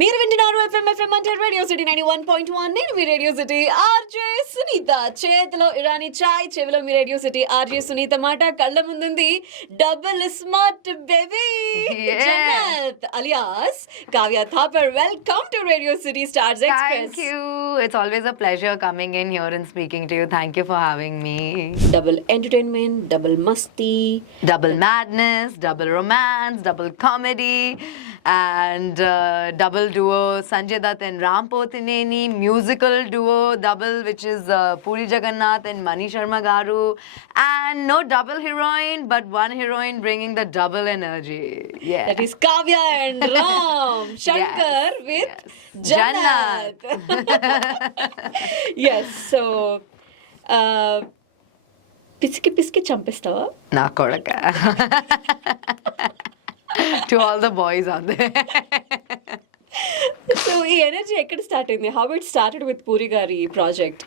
మీరు వింటున్నారు ఎఫ్ఎం అంటే రేడియో సిటీ 91.1. నేను మీ రేడియో సిటీ ఆర్జే సునీత. చేతిలో ఇరానీ చాయ్, చెవిలో మీ రేడియో సిటీ ఆర్జే సునీత మాట. కళ్ళ ముందుంది double smart baby Jannat alias Kavya Thapar. Welcome to radio city stars express. Thank you. It's always a pleasure coming in here and speaking to you. Thank you for having me. Double entertainment, double Masti, Double madness, double romance, double comedy, and double duo Sanjay Dutt and Ram Pothineni, musical duo double which is Puri Jagannath and Mani Sharma Garu, and no double heroine but one heroine bringing the double energy. Yeah. that is Kavya and Ram Shankar with Jannat. yes, so పిసికి పిసికి చంపేస్తావా? Na kodaka. To all the boys out there. So ఈ energy ఎక్కడ start అయింది? How it started with puri గారి project?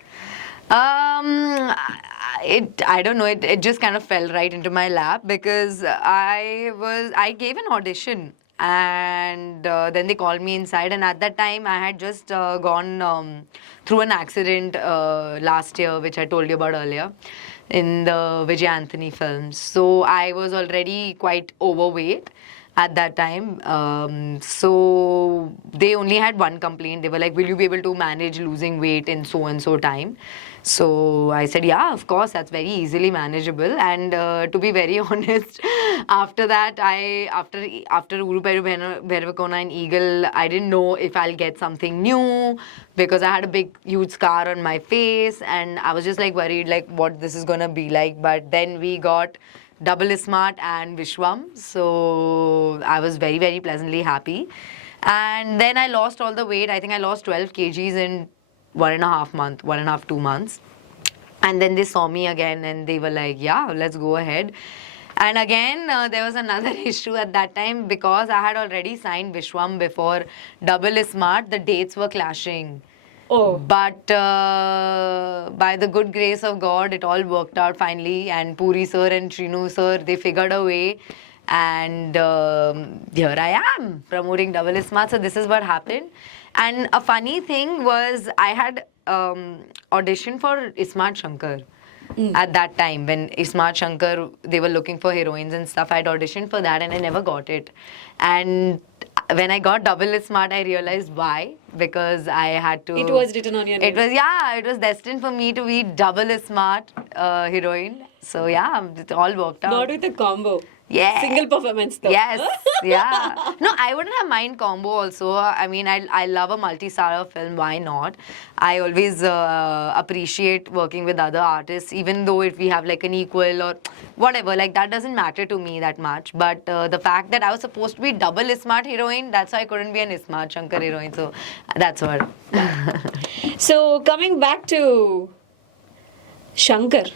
I don't know, it just kind of fell right into my lap because I gave an audition and then they called me inside, and at that time I had just gone through an accident last year which I told you about earlier in the Vijay Anthony films. So I was already quite overweight at that time. So they only had one complaint. They were like, will you be able to manage losing weight in so and so time? So I said, yeah, of course, that's very easily manageable. And to be very honest, after that, after Uru Peru Bhairava and Eagle, I didn't know if I'll get something new because I had a big, huge scar on my face, and I was just like worried, like what this is gonna be like. But then we got Double Smart and Vishwam, so I was very, very pleasantly happy. And then I lost all the weight. I think I lost 12 kgs in 1.5, 2 months. And then they saw me again and they were like, yeah, let's go ahead. And again, there was another issue at that time because I had already signed Vishwam before Double Smart. The dates were clashing. Oh. But by the good grace of God, it all worked out finally. And Puri sir and Shrinu sir, they figured a way. And here I am promoting Double Smart. So this is what happened. And a funny thing was I had auditioned for Ismat Shankar. At that time when Ismat Shankar, they were looking for heroines and stuff. I'd auditioned for that and I never got it. And when I got Double Smart, I realized why. Because I had to... It was written on your name. It was destined for me to be Double Smart heroine. So yeah, it all worked out. Not with a combo. Yeah. Single performance though. Yes, yeah. No, I wouldn't have mind combo also. I mean, I love a multi-star film. Why not? I always appreciate working with other artists, even though if we have like an equal or whatever, like that doesn't matter to me that much. But the fact that I was supposed to be Double Smart heroine, that's why I couldn't be an Ismat Shankar heroine. So that's what. So coming back to Shankar,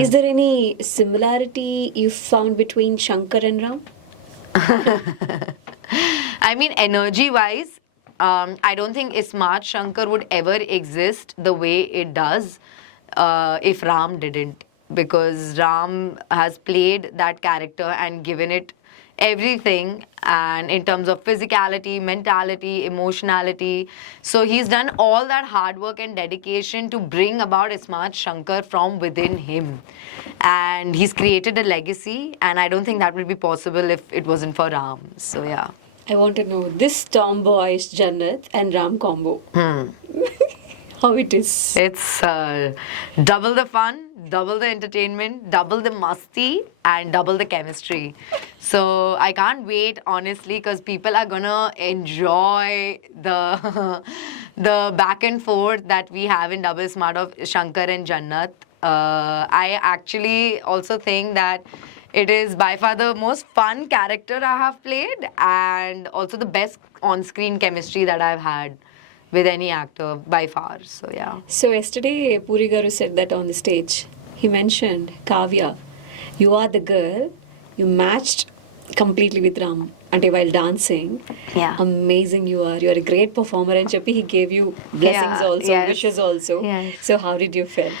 is there any similarity you found between Shankar and Ram? I mean, energy-wise, I don't think Ismat Shankar would ever exist the way it does if Ram didn't. Because Ram has played that character and given it everything, and in terms of physicality, mentality, emotionality. So he's done all that hard work and dedication to bring about Ismat Shankar from within him. And he's created a legacy, and I don't think that would be possible if it wasn't for Ram. So yeah. I want to know this tomboyish Jannat and Ram combo. How it is. It's double the fun, double the entertainment, double the masti, and double the chemistry. So I can't wait, honestly, because people are gonna enjoy the the back and forth that we have in Double Smart of Shankar and Jannat. I actually also think that it is by far the most fun character I have played, and also the best on-screen chemistry that I've had with any actor by far. So yeah. So yesterday Puri Garu said that on the stage. He mentioned, Kavya, you are the girl, you matched completely with Ram. And while dancing, Yeah. amazing you are. You're a great performer. And Chappy, he gave you blessings Yeah, also, yes. wishes also. Yes. So how did you feel?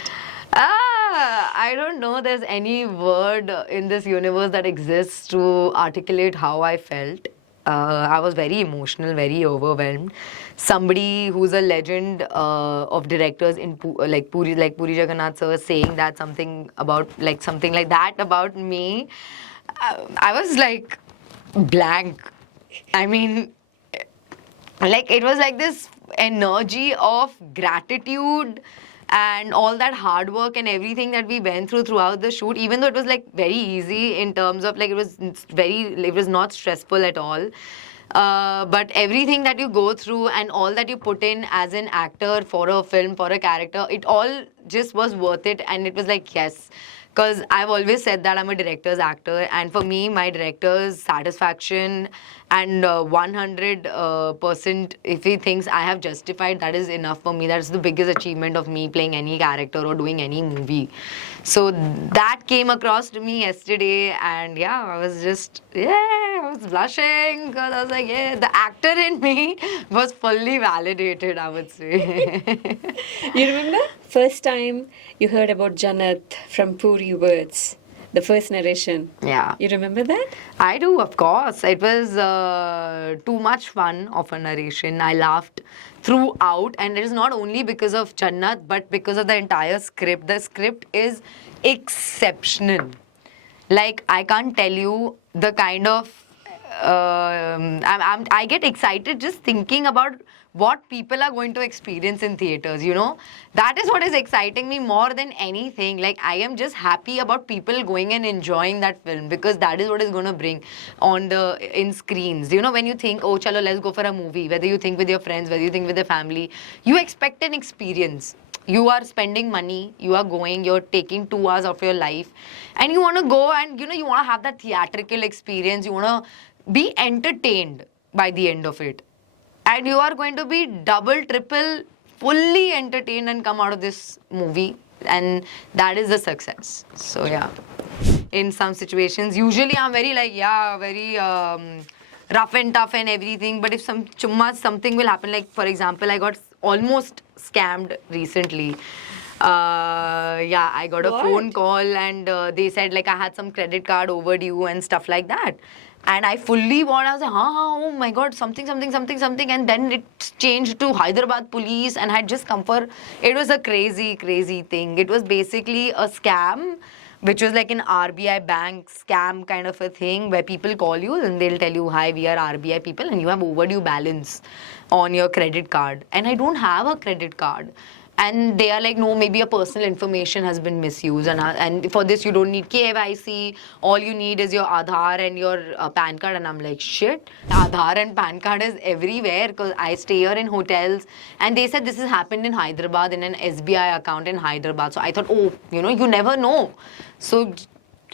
I don't know there's any word in this universe that exists to articulate how I felt. I was very emotional, very overwhelmed. Somebody who's a legend of directors in Puri Jagannath sir saying that something about like something like that about me. I was like blank. I mean, like it was like this energy of gratitude and all that hard work and everything that we went through throughout the shoot, even though it was like very easy in terms of like it was not stressful at all. But everything that you go through and all that you put in as an actor for a film, for a character, it all just was worth it. And it was like, yes, because I've always said that I'm a director's actor, and for me, my director's satisfaction and 100% if he thinks I have justified, that is enough for me. That's the biggest achievement of me playing any character or doing any movie. So that came across to me yesterday, and yeah, I was just, I was blushing because I was like, yeah, the actor in me was fully validated, I would say. You remember first time you heard about Jannat from Puri words, the first narration? Yeah. You remember that? I do, of course. It was too much fun of a narration. I laughed throughout, and it is not only because of Jannat, but because of the entire script. The script is exceptional. Like, I can't tell you the kind of I get excited just thinking about what people are going to experience in theaters, you know. That is what is exciting me more than anything. Like, I am just happy about people going and enjoying that film, because that is what is going to bring on the in screens. You know, when you think, oh chalo, let's go for a movie, whether you think with your friends, whether you think with your family, you expect an experience. You are spending money, you are going, you're taking 2 hours of your life, and you want to go and, you know, you want to have that theatrical experience, you want to be entertained by the end of it. And you are going to be double, triple, fully entertained and come out of this movie. And that is the success. So, yeah. In some situations, usually I'm very like, very rough and tough and everything. But if something will happen, like, for example, I got almost scammed recently. I got a phone call, and they said like I had some credit card overdue and stuff like that. And I fully I was like, oh my god, something. And then it changed to Hyderabad police, and I had just come for, it was a crazy thing. It was basically a scam, which was like an RBI bank scam kind of a thing, where people call you and they'll tell you, hi, we are RBI people and you have overdue balance on your credit card. And I don't have a credit card. And they are like, no, maybe your personal information has been misused. And for this, you don't need KYC. All you need is your Aadhaar and your PAN card. And I'm like, shit, Aadhaar and PAN card is everywhere, because I stay here in hotels. And they said this has happened in Hyderabad, in an SBI account in Hyderabad. So I thought, oh, you know, you never know. So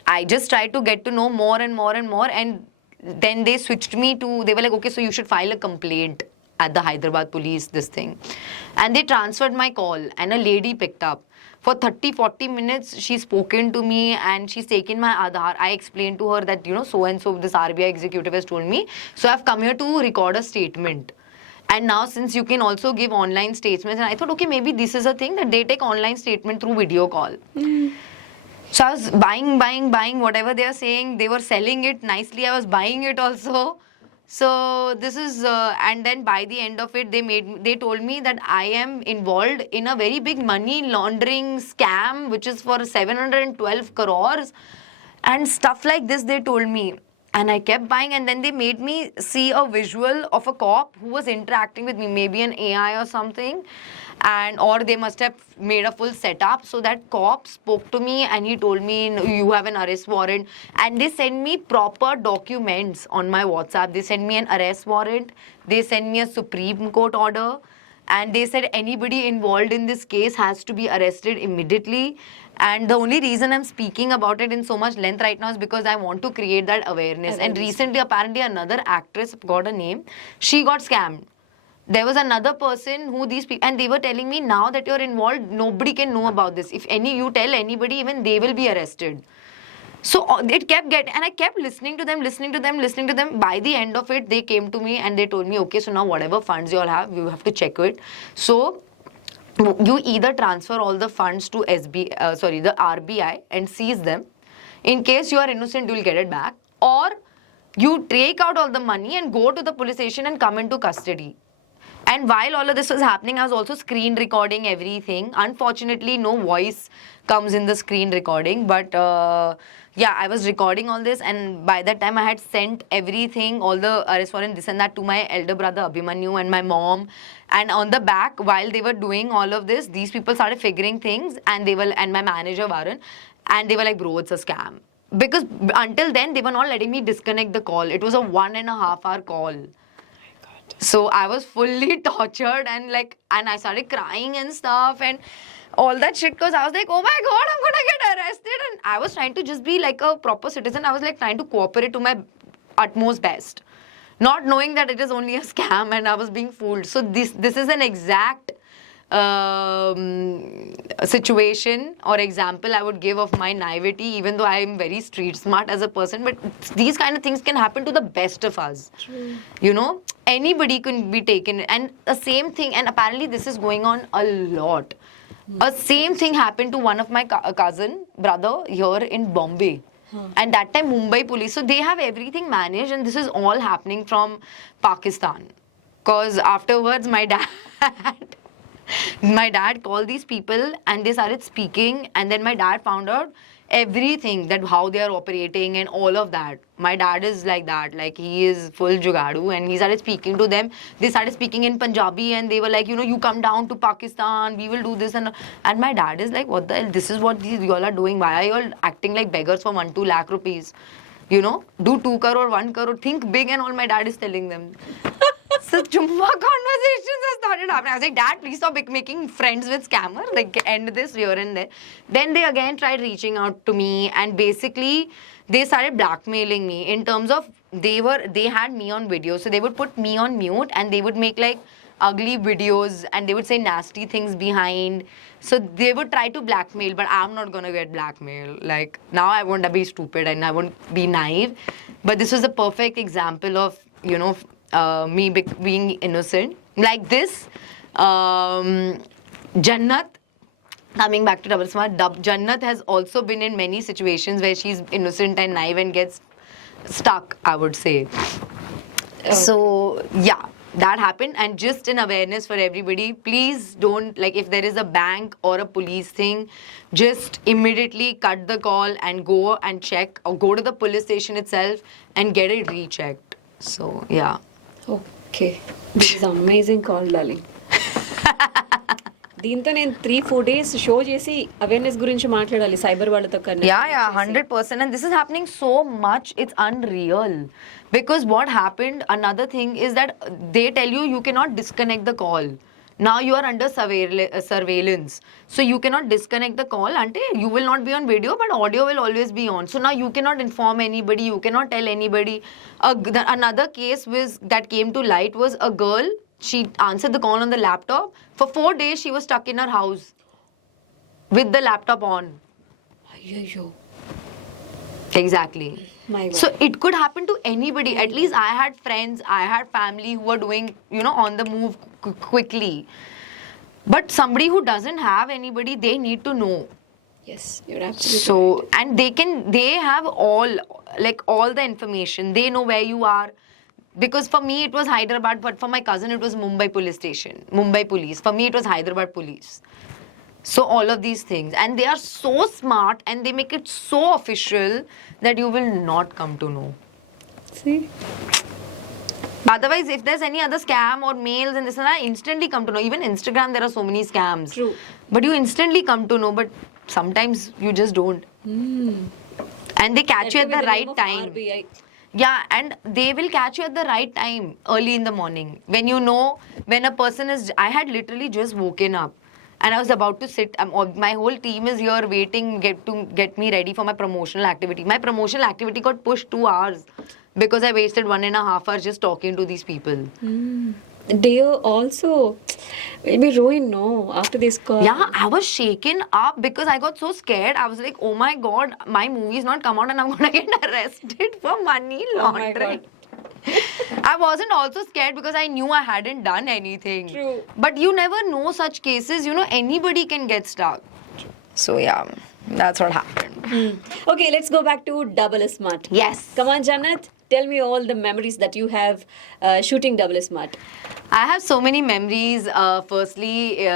I just tried to get to know more and more. And then they switched me to, they were like, okay, so you should file a complaint at the Hyderabad police, this thing. And they transferred my call, and a lady picked up. For 30-40 minutes, she's spoken to me and she's taken my Aadhaar. I explained to her that, you know, so-and-so, this RBI executive has told me. So I've come here to record a statement. And now, since you can also give online statements, and I thought, okay, maybe this is a thing that they take online statement through video call. So I was buying whatever they are saying. They were selling it nicely. I was buying it also. So this is, and then by the end of it, they told me that I am involved in a very big money laundering scam, which is for 712 crores and stuff like this, they told me. And I kept buying, and then they made me see a visual of a cop who was interacting with me, maybe an AI or something. Or they must have made a full setup. So that cop spoke to me and he told me, you have an arrest warrant. And they send me proper documents on my WhatsApp. They send me an arrest warrant. They send me a Supreme Court order. And they said anybody involved in this case has to be arrested immediately. And the only reason I'm speaking about it in so much length right now is because I want to create that awareness. And recently, apparently, another actress, got a name, she got scammed. There was another person who these people, and they were telling me, now that you're involved, nobody can know about this. If you tell anybody, even they will be arrested. So it kept getting, and I kept listening to them. By the end of it, they came to me and they told me, okay, so now whatever funds you all have, you have to check it. So you either transfer all the funds to the RBI and seize them. In case you are innocent, you will get it back. Or You take out all the money and go to the police station and come into custody. And while all of this was happening, I was also screen recording everything. Unfortunately, no voice comes in the screen recording. But yeah, I was recording all this. And by that time, I had sent everything, all the arrest warrant, this and that, to my elder brother Abhimanyu and my mom. And on the back, while they were doing all of this, these people started figuring things. And they were, and my manager Varun, and they were like, bro, it's a scam. Because until then, they were not letting me disconnect the call. It was a 1.5 hour call. So I was fully tortured and I started crying and stuff and all that shit because I was like, oh my god, I'm gonna get arrested. And I was trying to just be like a proper citizen. I was like trying to cooperate to my utmost best, not knowing that it is only a scam and I was being fooled. So this is an exact situation or example I would give of my naivety, even though I am very street smart as a person. But these kind of things can happen to the best of us. True. You know, anybody can be taken. And the same thing, and apparently this is going on a lot. A same thing happened to one of my cousin brother here in Bombay. And that time Mumbai police, so they have everything managed, and this is all happening from Pakistan. Because afterwards my dad called these people and they started speaking, and then my dad found out everything, that how they are operating and all of that. My dad is like that, like he is full jugadu, and he started speaking to them. They started speaking in Punjabi and they were like, you know, you come down to Pakistan, we will do this. And my dad is like, what the hell, this is what these y'all are doing. Why are you all acting like beggars for 1-2 lakh rupees? You know, do 2 crore, 1 crore, think big and all. My dad is telling them. So Jumma conversations have started happening. I was like, Dad, please stop making friends with scammers. Like, end this here and there. Then they again tried reaching out to me, and basically they started blackmailing me in terms of they had me on video. So they would put me on mute and they would make like ugly videos and they would say nasty things behind. So they would try to blackmail, but I'm not gonna get blackmailed. Like, now I won't be stupid and I won't be naive. But this was a perfect example of, you know, me being innocent. Like this, Jannat, coming back to Double Smart, Jannat has also been in many situations where she's innocent and naive and gets stuck, I would say. Okay. So, yeah, that happened. And just an awareness for everybody, please don't, like, if there is a bank or a police thing, just immediately cut the call and go and check, or go to the police station itself and get it rechecked. So, yeah. Okay this is amazing call darling. దీంతో నేను 3-4 days show చేసి awareness గురించి మాట్లాడాలి cyber వాళ్ళతో కన్నా. Yeah, 100%. And this is happening so much, it's unreal. Because what happened, another thing is that they tell you you cannot disconnect the call. Now you are under surveillance. So you cannot disconnect the call until you will not be on video, but audio will always be on. So now you cannot inform anybody, you cannot tell anybody. Another case that came to light was a girl, she answered the call on the laptop. For 4 days she was stuck in her house with the laptop on. అయ్యయ్యో. Exactly. My God. So it could happen to anybody. At least I had friends, I had family who were doing, you know, on the move quickly. But somebody who doesn't have anybody, they need to know. Yes, you're absolutely So, right. and they have all the information. They know where you are. Because for me it was Hyderabad, but for my cousin it was Mumbai police station, Mumbai police. For me it was Hyderabad police. So all of these things, and they are so smart and they make it so official that you will not come to know. See? Otherwise, if there's any other scam or mails and this and that, instantly come to know. Even Instagram, there are so many scams. True. But you instantly come to know, but sometimes you just don't. And they catch you at the right time. RBI. Yeah, and they will catch you at the right time, early in the morning. When you know, when a person is... I had literally just woken up. And I was about to sit. My whole team is here waiting to get me ready for my promotional activity. My promotional activity got pushed 2 hours because I wasted 1.5 hours just talking to these people. Do you also will be ruined, no, after this call? Yeah, I was shaken up because I got so scared. I was like, oh my God, my movie's not come out and I'm going to get arrested for money laundering. God. I wasn't also scared because I knew I hadn't done anything. True. But you never know such cases. You know, anybody can get stuck. So yeah, that's what happened. Okay, let's go back to Double Smart. Yes. Come on, Jannat. Tell me all the memories that you have shooting Double Smart. I have so many memories. Firstly,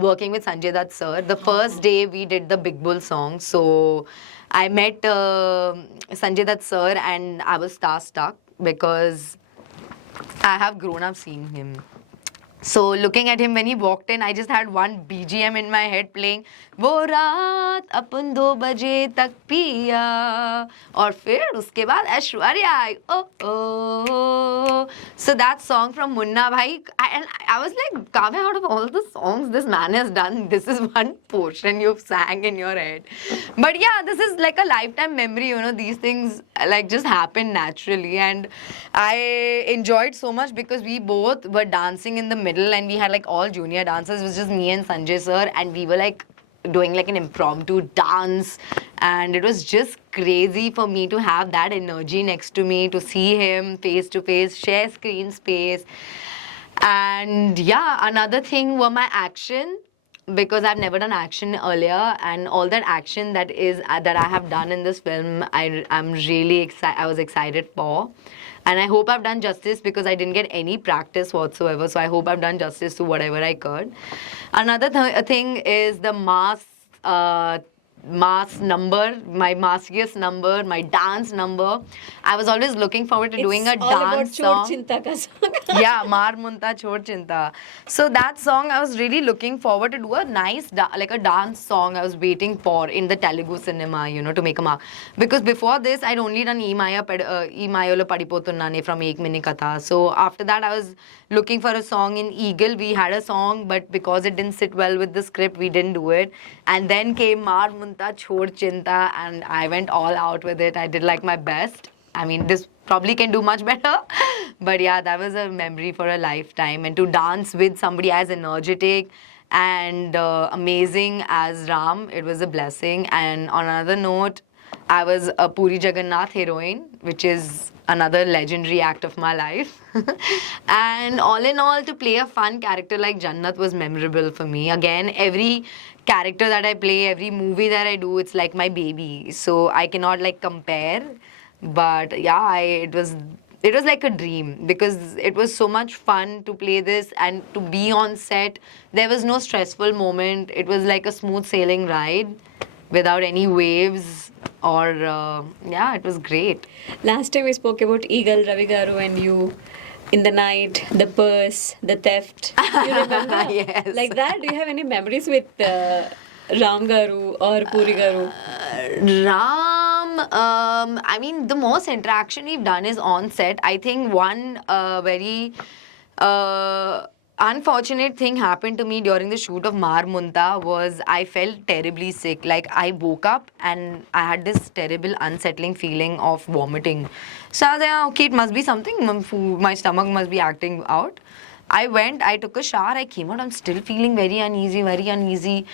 working with Sanjay Dutt sir. The first day we did the Big Bull song, so I met Sanjay Dutt sir, and I was starstruck because I have grown up seeing him. So looking at him when he walked in, I just had one BGM in my head playing. वो रात अपन 2 बजे तक पिया और फिर उसके बाद ऐश्वर्या आई ओ ओ. So that song from Munna Bhai, and I was like, Kavya, out of all the songs this man has done, this is one portion you've sang in your head. But yeah, this is like a lifetime memory, you know, these things like just happen naturally, and I enjoyed so much because we both were dancing in the middle and we had like all junior dancers. It was just me and Sanjay sir, and we were like doing like an impromptu dance, and it was just crazy for me to have that energy next to me, to see him face to face, share screen space. And yeah, another thing were my action, because I've never done action earlier, and all that action that is that I have done in this film, I'm really excited. I was excited for, and I hope I've done justice because I didn't get any practice whatsoever. So I hope I've done justice to whatever I could. Another thing is the mass number, my maskiest number, my dance number. I was always looking forward to doing a It's all dance about song. Chot Chinta ka song. Yeah, Mar Munta Chhod Chinta. So that song, I was really looking forward to do a nice, like a dance song I was waiting for in the Telugu cinema, you know, to make a mark. Because before this, I'd only done E Mayolo Padipotunnane from Ek Mini Katha. So after that, I was looking for a song in Eagle. We had a song, but because it didn't sit well with the script, we didn't do it. And then came Mar Munta Chhod Chinta, and I went all out with it. I did like my best. I mean, this probably can do much better. But yeah, that was a memory for a lifetime. And to dance with somebody as energetic and amazing as Ram, it was a blessing. And on another note, I was a Puri Jagannath heroine, which is another legendary act of my life. And all in all, to play a fun character like Jannat was memorable for me. Again, every character that I play, every movie that I do, it's like my baby. So I cannot like compare. But yeah, it was like a dream because it was so much fun to play this and to be on set. There was no stressful moment. It was like a smooth sailing ride without any waves or yeah, it was great. Last time we spoke about Eagle, Ravi Garu and you. In the night, the purse, the theft. You remember? Yes. Like that? Do you have any memories with Ram Garu or Puri Garu? Ram, I mean, the most interaction we've done is on set. I think one very unfortunate thing happened to me during the shoot of Mar Munta was I felt terribly sick. Like I woke up and I had this terrible unsettling feeling of vomiting. So I was like, "Ah, okay, it must be something. My stomach must be acting out." I went, I took a shower, I came out, I'm still feeling very uneasy, very uneasy.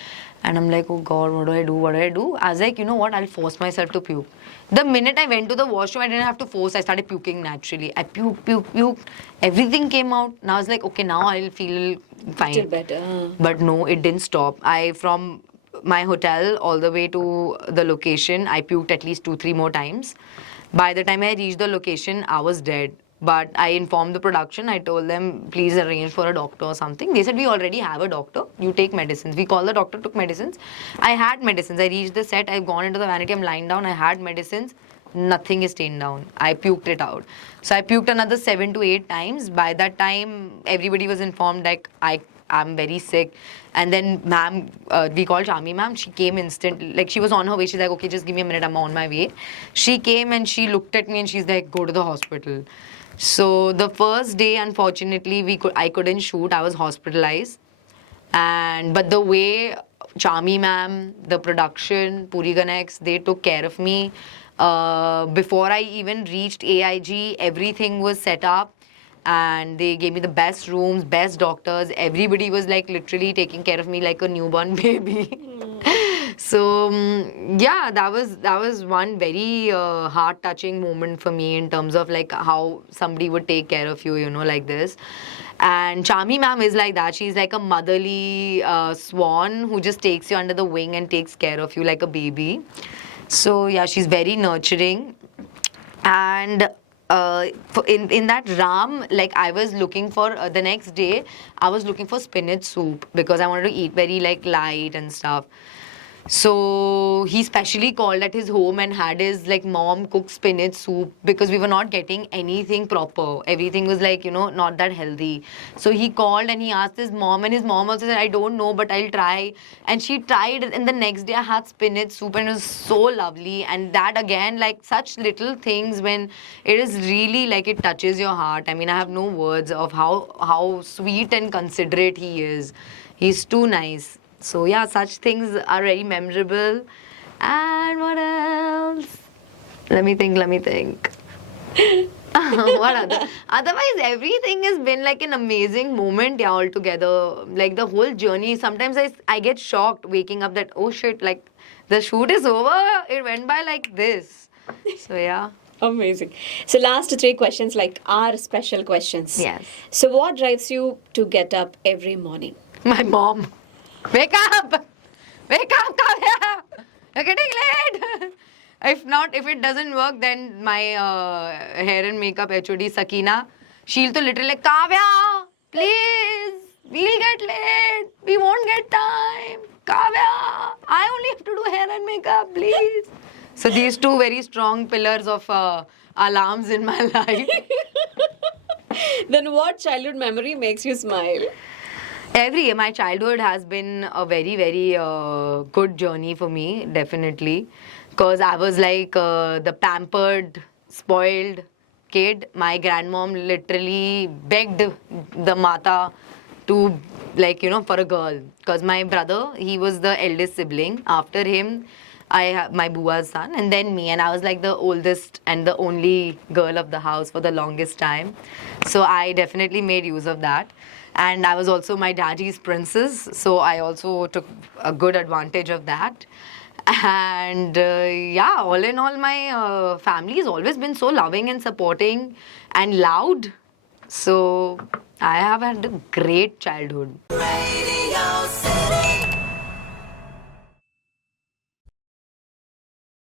And I'm like, oh God, what do I do? What do I do? I was like, you know what? I'll force myself to puke. The minute I went to the washroom, I didn't have to force. I started puking naturally. I puked. Everything came out. Now I was like, okay, now I'll feel fine. Still better. But no, it didn't stop. From my hotel all the way to the location, I puked at least 2-3 more times. By the time I reached the location, I was dead. But I informed the production. I told them, please arrange for a doctor or something. They said, we already have a doctor. You take medicines. We called the doctor, took medicines. I had medicines. I reached the set. I've gone into the vanity. I'm lying down. I had medicines. Nothing is staying down. I puked it out. So I puked another 7 to 8 times. By that time, everybody was informed like I'm very sick. And then ma'am, we called Shami ma'am. She came instantly. Like she was on her way. She's like, okay, just give me a minute. I'm on my way. She came and she looked at me and she's like, go to the hospital. So the first day, unfortunately, I couldn't shoot. I was hospitalized. But the way Chami ma'am, the production, Puri Ganex, they took care of me. Before I even reached AIG, everything was set up. And they gave me the best rooms, best doctors. Everybody was like literally taking care of me like a newborn baby. So yeah, that was one very heart-touching moment for me in terms of like how somebody would take care of you, you know, like this. And Chami ma'am is like that. She's like a motherly swan who just takes you under the wing and takes care of you like a baby. So yeah, she's very nurturing. and in that ram, like I was looking for the next day, I was looking for spinach soup because I wanted to eat very like light and stuff. So he specially called at his home and had his like mom cook spinach soup because we were not getting anything proper. Everything was like, you know, not that healthy. So he called and he asked his mom, and his mom also said, I don't know, but I'll try. And she tried, and the next day I had spinach soup and it was so lovely. And that again, like such little things, when it is really like it touches your heart. I mean, I have no words of how sweet and considerate he is. He's too nice. So yeah, such things are very memorable. And what else? Let me think. What other? Otherwise, everything has been like an amazing moment, yeah, altogether. Like the whole journey. Sometimes I get shocked waking up that, oh shit, like the shoot is over. It went by like this. So yeah. Amazing. So last three questions, like our special questions. Yes. So what drives you to get up every morning? My mom. Wake up! Wake up, Kavya! You're getting late! If it doesn't work, then my hair and makeup HOD Sakina, she'll to literally like, Kavya, please, we'll get late. We won't get time. Kavya, I only have to do hair and makeup, please. So these two very strong pillars of alarms in my life. Then what childhood memory makes you smile? My childhood has been a very, very good journey for me, definitely. Because I was like the pampered, spoiled kid. My grandmom literally begged the Mata to, like, you know, for a girl. Because my brother, he was the eldest sibling. After him, I have my bua's son, and then me. And I was like the oldest and the only girl of the house for the longest time. So I definitely made use of that. And I was also my daddy's princess, so I also took a good advantage of that. And yeah, all in all, my family has always been so loving and supporting and loud. So I have had a great childhood. Radio City.